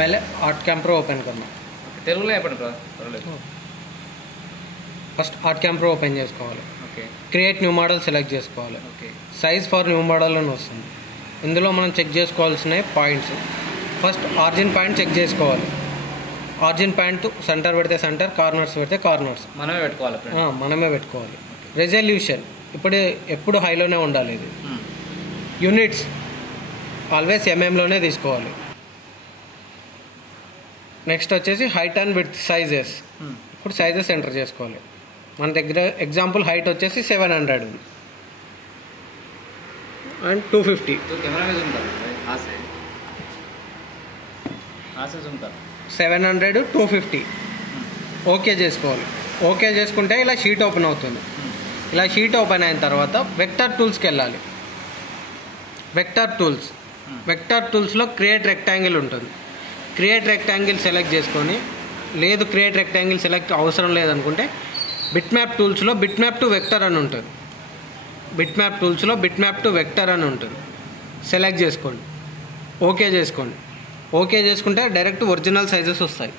पहले art cam pro open करना తెలుగులో చెప్పండి బ్రో పర్వాలేదు first ArtCAM pro open చేసుకోవాలి okay create new model select చేసుకోవాలి okay size for new model అని వస్తుంది ఇందులో మనం చెక్ చేసుకోవాల్సిన points first origin point check చేసుకోవాలి ఆరిజిన్ పాయింట్ సెంటర్ పెడితే సెంటర్ కార్నర్స్ పెడితే కార్నర్స్ మనమే పెట్టుకోవాలి రెజల్యూషన్ ఎప్పుడు హైలోనే ఉండాలి ఇది యూనిట్స్ ఆల్వేస్ ఎంఎంలోనే తీసుకోవాలి నెక్స్ట్ వచ్చేసి హైట్ అండ్ విడ్త్ సైజెస్ ఇప్పుడు సైజెస్ ఎంటర్ చేసుకోవాలి మన దగ్గర ఎగ్జాంపుల్ హైట్ వచ్చేసి 700 ఉంది అండ్ 250 700 250 ఓకే చేసుకోవాలి ఓకే చేసుకుంటే ఇలా షీట్ ఓపెన్ అవుతుంది ఇలా షీట్ ఓపెన్ అయిన తర్వాత వెక్టర్ టూల్స్కి వెళ్ళాలి వెక్టర్ టూల్స్లో క్రియేట్ రెక్టాంగిల్ ఉంటుంది క్రియేట్ రెక్టాంగిల్ సెలెక్ట్ చేసుకొని లేదు క్రియేట్ రెక్టాంగిల్ సెలెక్ట్ అవసరం లేదనుకుంటే బిట్ మ్యాప్ టూల్స్లో బిట్ మ్యాప్ టు వెక్టర్ అని ఉంటుంది సెలెక్ట్ చేసుకోండి ఓకే చేసుకుంటే డైరెక్ట్ ఒరిజినల్ సైజెస్ వస్తాయి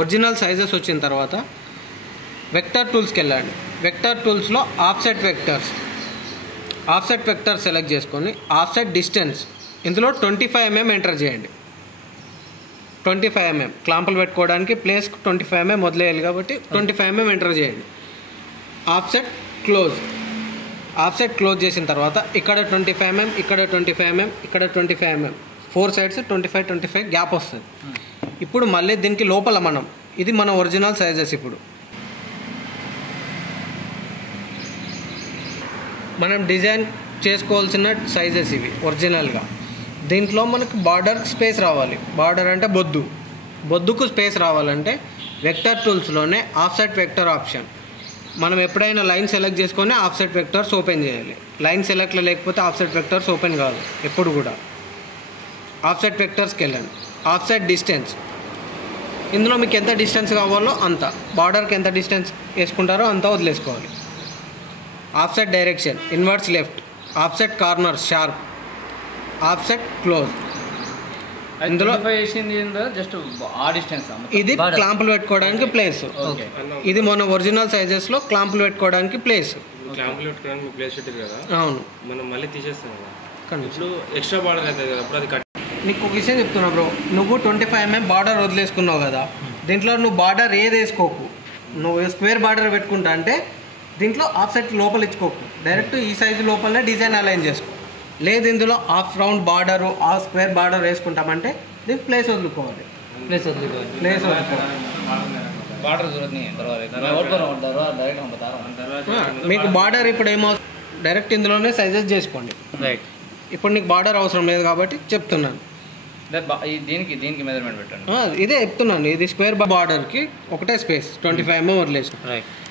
ఒరిజినల్ సైజెస్ వచ్చిన తర్వాత వెక్టర్ టూల్స్కి వెళ్ళండి వెక్టర్ టూల్స్లో ఆఫ్సెట్ వెక్టర్ సెలెక్ట్ చేసుకొని ఆఫ్సెట్ డిస్టెన్స్ ఇందులో 25 mm ఎంటర్ చేయండి 25 mm క్లాంపులు పెట్టుకోవడానికి ప్లేస్ 25 mm వదిలేయాలి కాబట్టి 25 mm ఎంటర్ చేయండి ఆఫ్సెట్ క్లోజ్ చేసిన తర్వాత ఇక్కడ 25 mm ఇక్కడ 25 mm ఇక్కడ 25 mm 4 సైడ్స్ 25 గ్యాప్ వస్తుంది ఇప్పుడు మళ్ళీ దీనికి లోపల ఇది మన ఒరిజినల్ సైజెస్ ఇప్పుడు మనం డిజైన్ చేసుకోవాల్సిన సైజెస్ ఇవి ఒరిజినల్గా దీంట్లో మనకు బార్డర్ స్పేస్ రావాలి బార్డర్ అంటే బొద్దుకు స్పేస్ రావాలంటే వెక్టర్ టూల్స్లోనే ఆఫ్సెట్ వెక్టర్ ఆప్షన్ మనం ఎప్పుడైనా లైన్ సెలెక్ట్ చేసుకొని ఆఫ్సెట్ వెక్టర్స్ ఓపెన్ చేయాలి లైన్ సెలెక్ట్లో లేకపోతే ఆఫ్సెట్ వెక్టర్స్ ఓపెన్ కాదు ఎప్పుడు కూడా ఆఫ్సెట్ వెక్టర్స్కి వెళ్ళండి ఆఫ్సెట్ డిస్టెన్స్ ఇందులో మీకు ఎంత డిస్టెన్స్ కావాలో అంత బార్డర్కి ఎంత డిస్టెన్స్ వేసుకుంటారో అంత వదిలేసుకోవాలి offset direction inverse left offset corner sharp offset close ఇందులో జస్ట్ ఆ డిస్టెన్స్ ఇది క్లాంపులు పెట్టుకోవడానికి ప్లేస్ ఇది మన ఒరిజినల్ సైజెస్లో క్లాంపులు పెట్టుకోవడానికి ప్లేస్ అవును మనం మళ్ళీ తీసేస్తాం కదా ఇప్పుడు ఎక్స్ట్రా బార్డర్ అవుతుంది కదా అప్పుడు అది నీకు ఒక విషయం చెప్తున్నా బ్రో నువ్వు 25 mm బార్డర్ వదిలేసుకున్నావు కదా దీంట్లో నువ్వు బార్డర్ ఏది వేసుకోకు నువ్వు స్క్వేర్ బార్డర్ పెట్టుకుంటా అంటే దీంట్లో ఆఫ్సెట్ లోపల ఇచ్చుకోకు డైరెక్ట్ ఈ సైజు లోపలనే డిజైన్ అలైన్ చేసుకో లేదు ఇందులో హాఫ్ రౌండ్ బార్డరు ఆ స్క్వేర్ బార్డర్ వేసుకుంటామంటే దీనికి ప్లేస్ వదులుకోవాలి మీకు బార్డర్ ఇప్పుడు ఏమో డైరెక్ట్ ఇందులోనే సైజెస్ చేసుకోండి ఇప్పుడు నీకు బార్డర్ అవసరం లేదు కాబట్టి చెప్తున్నాను దీనికి మెజర్మెంట్ పెట్టండి ఇదే చెప్తున్నాను ఇది స్క్వేర్ బార్డర్కి ఒకటే స్పేస్ 25 mm వదిలేసి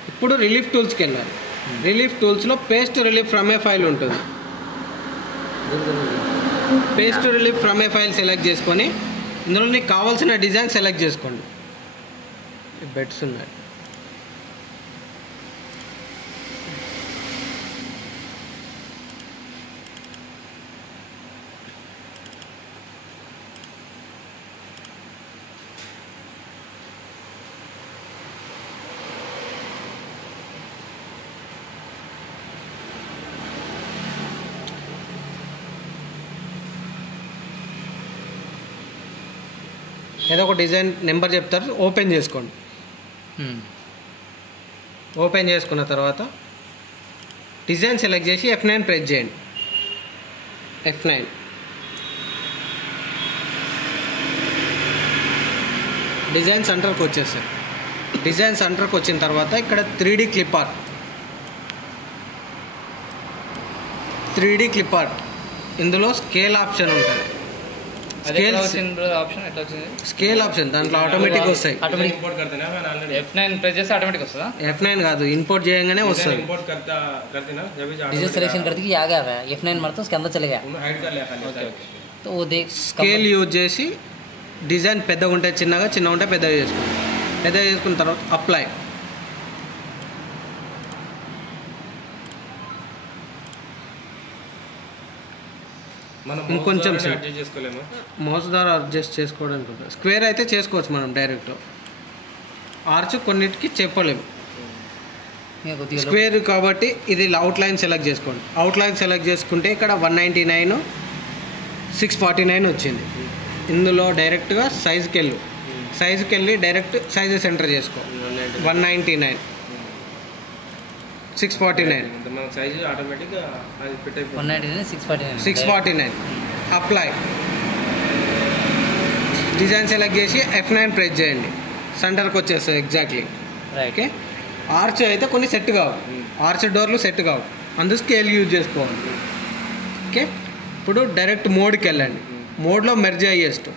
ఇప్పుడు రిలీఫ్ టూల్స్కి వెళ్ళాలి రిలీఫ్ టూల్స్లో paste relief from a file ఉంటుంది paste relief from a file select చేసుకొని ఇందులో నీకు కావాల్సిన డిజైన్ సెలెక్ట్ చేసుకోండి బెడ్స్ ఉన్నాయి ఏదో ఒక డిజైన్ నెంబర్ చెప్తారు ఓపెన్ చేసుకోండి ఓపెన్ చేసుకున్న తర్వాత డిజైన్ సెలెక్ట్ చేసి F9 ప్రెస్ చేయండి F9 డిజైన్ సెంటర్కి వచ్చేస్తారు డిజైన్ సెంటర్కి వచ్చిన తర్వాత ఇక్కడ 3D క్లిప్ ఆర్ట్ ఇందులో స్కేల్ ఆప్షన్ ఉంటుంది స్కేల్ ఆప్షన్ దాంట్లో ఆటోమేటిక్ వస్తాయి F9 ప్రెస్ చేస్తే ఆటోమేటిక్ వస్తుందా F9 కాదు ఇంపోర్ట్ చేయగానే వస్తుంది डिजिटल सिलेक्शन करते कि आ गया है F9 मारते उसके अंदर चले गया तो वो देख స్కేల్ యూజ్ చేసి డిజైన్ పెద్దగా ఉంటే చిన్నగా ఉంటే పెద్దగా చేసుకున్న తర్వాత అప్లై మనం ఇంకొంచెం అడ్జస్ట్ చేసుకోలేము. మౌస్ ద్వారా అడ్జస్ట్ చేసుకోవడానికి ఉంటుంది. స్క్వేర్ అయితే చేసుకోవచ్చు మనం డైరెక్ట్. ఆర్చ్ కొన్నిటికి చెప్పలేము. స్క్వేర్ కాబట్టి ఇది అవుట్లైన్ సెలెక్ట్ చేసుకోండి. అవుట్లైన్ సెలెక్ట్ చేసుకుంటే ఇక్కడ 199 649 వచ్చింది. ఇందులో డైరెక్ట్గా సైజుకి వెళ్ళి డైరెక్ట్ సైజెస్ ఎంటర్ చేసుకో. 199 649 మన సైజు ఆటోమేటిక్గా అది ఫిట్ అయిపోతుంది. 199 649 అప్లై. డిజైన్ సెలెక్ట్ చేసి F9 ప్రెస్ చేయండి. సెంటర్కి వచ్చేస్తుంది ఎగ్జాక్ట్లీ. ఓకే. ఆర్చ్ అయితే కొన్ని సెట్ కావు, ఆర్చ్ డోర్లు సెట్ కావు, అందుకు స్కేల్ యూజ్ చేసుకోవాలి. ఓకే. ఇప్పుడు డైరెక్ట్ మోడ్కి వెళ్ళండి. మోడ్లో merge highest,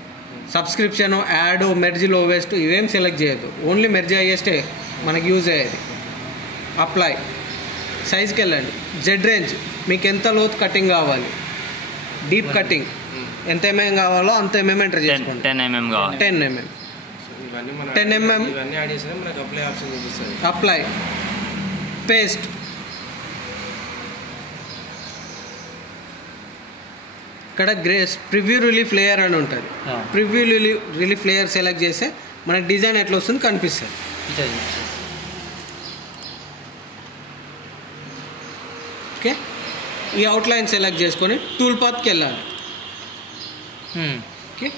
subscription, add, merge lowest ఇవేం సెలెక్ట్ చేయొద్దు. ఓన్లీ మెర్జ్ హైయెస్టే మనకి యూజ్ అయ్యేది. అప్లై. సైజ్కి వెళ్ళండి. జెడ్ రేంజ్ మీకు ఎంత లోతు కటింగ్ కావాలి, డీప్ కటింగ్ ఎంత ఎంఎం కావాలో అంత ఎంఎం ఎంటర్ చేసుకోండి. 10 mm కావాలి. 10 mm. ఇవన్నీ మన 10 mm. ఇవన్నీ యాడ్ చేస్తే మనకు అప్లై ఆప్షన్ చూపిస్తుంది. అప్లై. పేస్ట్. ఇక్కడ గ్రేస్ ప్రివ్యూ రిలీఫ్ లేయర్ అని ఉంటుంది. ప్రివ్యూ రిలీఫ్ లేయర్ సెలెక్ట్ చేస్తే మనకి డిజైన్ ఎట్లా వస్తుంది కనిపిస్తుంది. ఓకే. ఈ అవుట్లైన్ సెలెక్ట్ చేసుకొని టూల్ పాత్కి వెళ్ళాలి. ఓకే.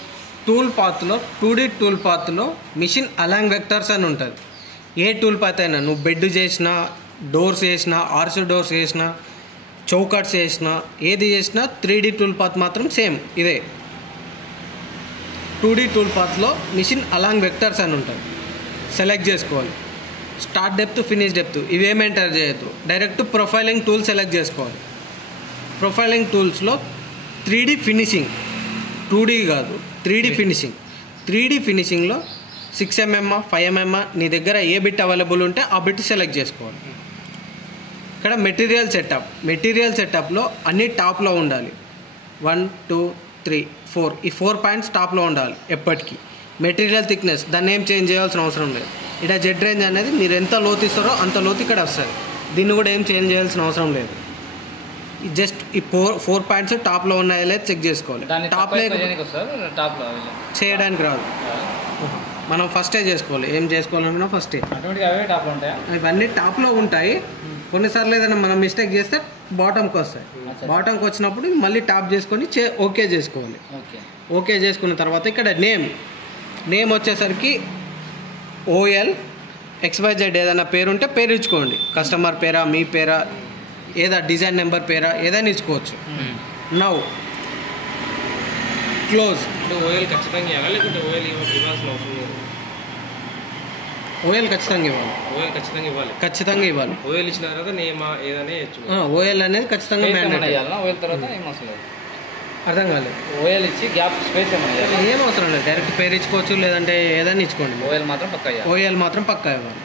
టూల్ పాత్లో 2D టూల్ పాత్లో మిషన్ అలాంగ్ వెక్టర్స్ అని ఉంటుంది. ఏ టూల్ పాత్ అయినా నువ్వు బెడ్ చేసినా, డోర్స్ చేసినా, ఆర్చ్ డోర్స్ చేసినా, చౌకట్స్ చేసినా, ఏది చేసినా 3D టూల్ పాత్ మాత్రం సేమ్ ఇదే. 2D టూల్ పాత్లో మిషన్ అలాంగ్ వెక్టర్స్ అని ఉంటుంది. సెలెక్ట్ చేసుకోవాలి. స్టార్ట్ డెప్త్, ఫినిష్ డెప్త్ ఇవేమి ఎంటర్ చేయొద్దు. డైరెక్ట్ ప్రొఫైలింగ్ టూల్ సెలెక్ట్ చేసుకోవాలి. ప్రొఫైలింగ్ టూల్స్లో 3D ఫినిషింగ్, 2D కాదు 3D finishing. 3D ఫినిషింగ్లో 6 mm 5 mm నీ దగ్గర ఏ బిట్ అవైలబుల్ ఉంటే ఆ బిట్ సెలెక్ట్ చేసుకోవాలి. ఇక్కడ మెటీరియల్ సెటప్లో అన్ని టాప్లో ఉండాలి. 1 2 3 4 ఈ 4 పాయింట్స్ టాప్లో ఉండాలి ఎప్పటికీ. మెటీరియల్ థిక్నెస్ దాన్ని ఏం చేంజ్ చేయాల్సిన అవసరం లేదు. ఇక్కడ జెడ్ రేంజ్ అనేది మీరు ఎంత లోతు ఇస్తారో అంత లోతు ఇక్కడ వస్తుంది. దీన్ని కూడా ఏం చేంజ్ చేయాల్సిన అవసరం లేదు. జస్ట్ ఈ 4 పాయింట్స్ టాప్లో ఉన్నాయో లేదు చెక్ చేసుకోవాలి. టాప్ చేయడానికి రాదు, మనం ఫస్టే చేసుకోవాలి. ఏం చేసుకోవాలన్నా ఫస్టే. ఇవన్నీ టాప్లో ఉంటాయి. కొన్నిసార్లు ఏదైనా మనం మిస్టేక్ చేస్తే బాటంకి వస్తాయి. బాటంకి వచ్చినప్పుడు మళ్ళీ టాప్ చేసుకొని ఓకే చేసుకోవాలి. ఓకే చేసుకున్న తర్వాత ఇక్కడ నేమ్ వచ్చేసరికి OL XYZ ఏదైనా పేరు ఉంటే పేరు ఇచ్చుకోండి. కస్టమర్ పేరా, మీ పేరా, ఏదా డిజైన్ నెంబర్ పేరా ఏదైనా ఇచ్చుకోవచ్చు. Now close. ఓఎల్ ఖచ్చితంగా ఇవ్వాలి, లేకుంటే ఓఎల్ ఇవ్వాల్సిన అవసరం లేదు. ఓఎల్ ఖచ్చితంగా ఇవ్వాలి. ఖచ్చితంగా ఇవ్వాలి. ఓఎల్ ఇచ్చిన తర్వాత నేమా ఏదైనా ఇచ్చు. ఓఎల్ అనేది ఖచ్చితంగా మ్యాండేటరీ. ఓఎల్ తర్వాత ఏం అవసరం లేదు. అర్థం కాలేదు. ఓఎల్ ఇచ్చి గ్యాప్ స్పేస్ ఏం అవసరం లేదు. డైరెక్ట్ పేరు ఇచ్చుకోవచ్చు, లేదంటే ఏదైనా ఇచ్చుకోండి. ఓఎల్ మాత్రం పక్కా ఇవ్వాలి.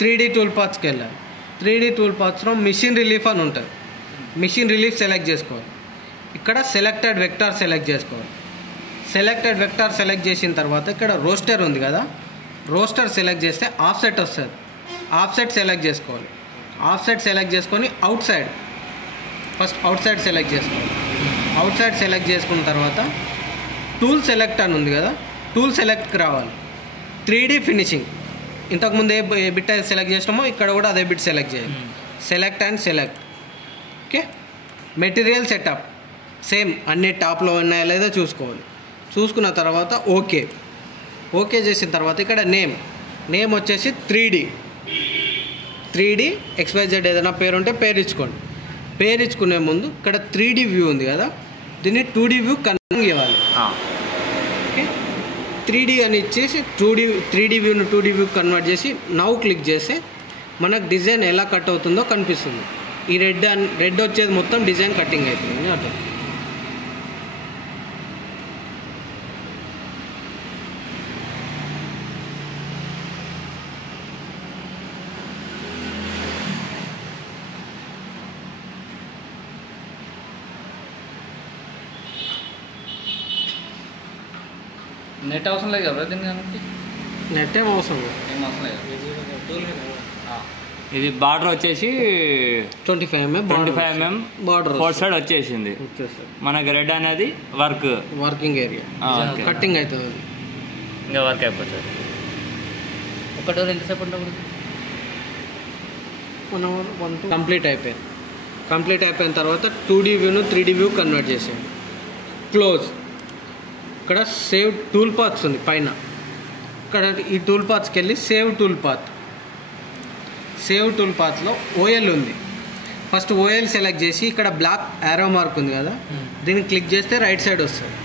3D టూల్ పాత్స్కి వెళ్ళాలి. 3D టూల్ పాత్స్లో మిషన్ రిలీఫ్ అని ఉంటుంది. మిషన్ రిలీఫ్ సెలెక్ట్ చేసుకోవాలి. ఇక్కడ సెలెక్టెడ్ వెక్టార్ సెలెక్ట్ చేసుకోవాలి. సెలెక్టెడ్ వెక్టార్ సెలెక్ట్ చేసిన తర్వాత ఇక్కడ రోస్టర్ ఉంది కదా, రోస్టర్ సెలెక్ట్ చేస్తే ఆఫ్సెట్ వస్తుంది. ఆఫ్సెట్ సెలెక్ట్ చేసుకోవాలి. ఆఫ్సెట్ సెలెక్ట్ చేసుకొని ఫస్ట్ అవుట్ సైడ్ సెలెక్ట్ చేసుకోవాలి. అవుట్ సైడ్ సెలెక్ట్ చేసుకున్న తర్వాత టూల్ సెలెక్ట్ అని ఉంది కదా, టూల్ సెలెక్ట్కి రావాలి. 3D ఫినిషింగ్ ఇంతకుముందు ఏ బిట్ అయితే సెలెక్ట్ చేసినామో ఇక్కడ కూడా అదే బిట్ సెలెక్ట్ చేయాలి. Select. Okay. Material setup same అన్ని టాప్లో ఉన్నాయా లేదా చూసుకోవాలి. చూసుకున్న తర్వాత ఓకే చేసిన తర్వాత ఇక్కడ నేమ్ వచ్చేసి 3D XYZ ఏదైనా పేరు ఉంటే పేరు ఇచ్చుకోండి. పేరు ఇచ్చుకునే ముందు ఇక్కడ 3D వ్యూ ఉంది కదా, దీన్ని 2D వ్యూ కన్వర్ట్ ఇవ్వాలి. ఓకే. 3D అని ఇచ్చేసి 3D వ్యూను 2D వ్యూ కన్వర్ట్ చేసి నౌ క్లిక్ చేస్తే మనకు డిజైన్ ఎలా కట్ అవుతుందో కనిపిస్తుంది. ఈ రెడ్ వచ్చేది మొత్తం డిజైన్ కటింగ్ అవుతుంది అట్లా. నెట్ అవసరం లేదు కదా దీనికి? నెట్ ఏం అవసరం లేదు. ఇది బార్డర్ వచ్చేసి 25 mm 25 mm border four side వచ్చేసింది. మనకి రెడ్ అనేది వర్కింగ్ ఏరియా కట్టింగ్ అవుతుంది, ఇంకా వర్క్ అయిపోతుంది. ఒక డోర్ ఎంతసేపు ఉండకూడదు? 1 hour 1 కంప్లీట్ అయిపోయిన తర్వాత 2D వ్యూను 3D వ్యూ కన్వర్ట్ చేసేయండి. క్లోజ్. ఇక్కడ సేవ్ టూల్ పాత్స్ ఉంది పైన, ఇక్కడ ఈ టూల్ పాత్స్కి వెళ్ళి సేవ్ టూల్ పాత్లో ఓఎల్ ఉంది. ఫస్ట్ ఓఎల్ సెలెక్ట్ చేసి ఇక్కడ బ్లాక్ యారో మార్క్ ఉంది కదా, దీన్ని క్లిక్ చేస్తే రైట్ సైడ్ వస్తుంది.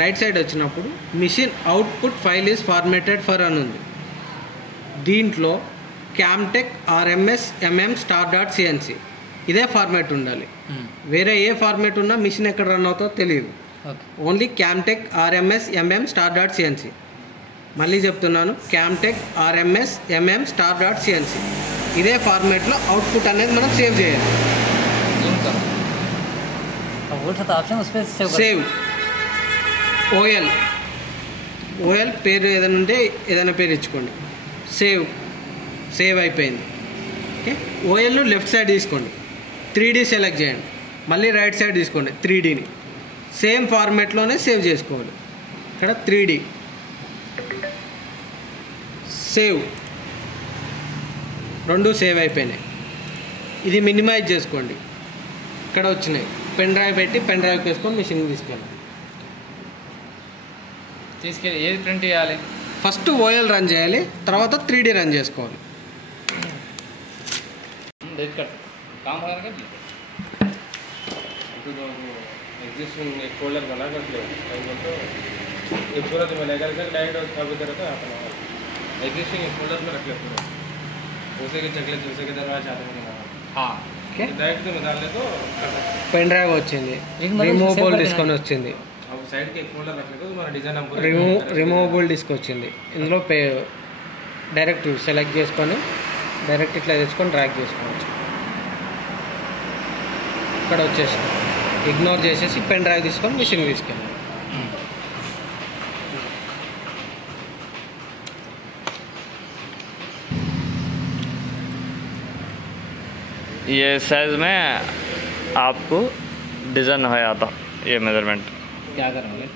రైట్ సైడ్ వచ్చినప్పుడు mission output file is formatted for అని ఉంది. దీంట్లో క్యామ్టెక్ RMS MM*.cnc ఇదే ఫార్మేట్ ఉండాలి. వేరే ఏ ఫార్మేట్ ఉన్నా మిషన్ ఎక్కడ రన్ అవుతుందో తెలియదు. Only camtech RMS MM*.cnc. మళ్ళీ చెప్తున్నాను, క్యామ్టెక్ RMS MM*.cnc ఇదే ఫార్మేట్లో అవుట్పుట్ అనేది మనం సేవ్ చేయాలి. సేవ్ ఓఎల్ పేరు ఏదైనా ఉంటే ఏదైనా పేరు ఇచ్చుకోండి. సేవ్ అయిపోయింది. ఓకే, ఓఎల్ను లెఫ్ట్ సైడ్ తీసుకోండి, 3D సెలెక్ట్ చేయండి, మళ్ళీ రైట్ సైడ్ తీసుకోండి 3Dని. సేమ్ ఫార్మేట్లోనే సేవ్ చేసుకోవాలి. ఇక్కడ 3D సేవ్, రెండు సేవ్ అయిపోయినాయి. ఇది మినిమైజ్ చేసుకోండి. ఇక్కడ వచ్చినాయి, పెన్ డ్రైవ్ పెట్టి పెన్ డ్రైవ్కి వేసుకొని మిషన్కి తీసుకెళ్ళండి. ఏది ప్రింట్ చేయాలి? ఫస్ట్ ఓఎల్ రన్ చేయాలి, తర్వాత 3D రన్ చేసుకోవాలి. एग्जिस्टिंग एक फोल्डर बना कर लो तो एक पूरा तुम्हें लेकर डायरेक्ट कॉपी करो तो अपना एग्जिस्टिंग एक फोल्डर में रख ले पूरा, उसे के चेक ले उसे के दरवाजा चाहते हैं. हाँ ఓకే, डायरेक्ट तुम डाल ले तो పెన్ డ్రైవ్ వచ్చింది, రిమూవబుల్ డిస్క్ అని వచ్చింది. अब साइड के एक फोल्डर रख ले तो तुम्हारा डिजाइन हमको రిమూవబుల్ డిస్క్ వచ్చింది. ఇందులో డైరెక్ట్ సెలెక్ట్ చేసుకొని డైరెక్ట్ ఇట్లా తెచ్చుకొని డ్రాగ్ చేసుకోవచ్చు. ఇక్కడ వచ్చేసి ఇగ్నోర్ చేసేసి పెన్ డ్రైవ్ తీసుకొని మిషన్కి తీసుకెళ్ళాలి. ये साइज में आपको डिज़ाइन होया था, ये मेजरमेंट क्या करेंगे?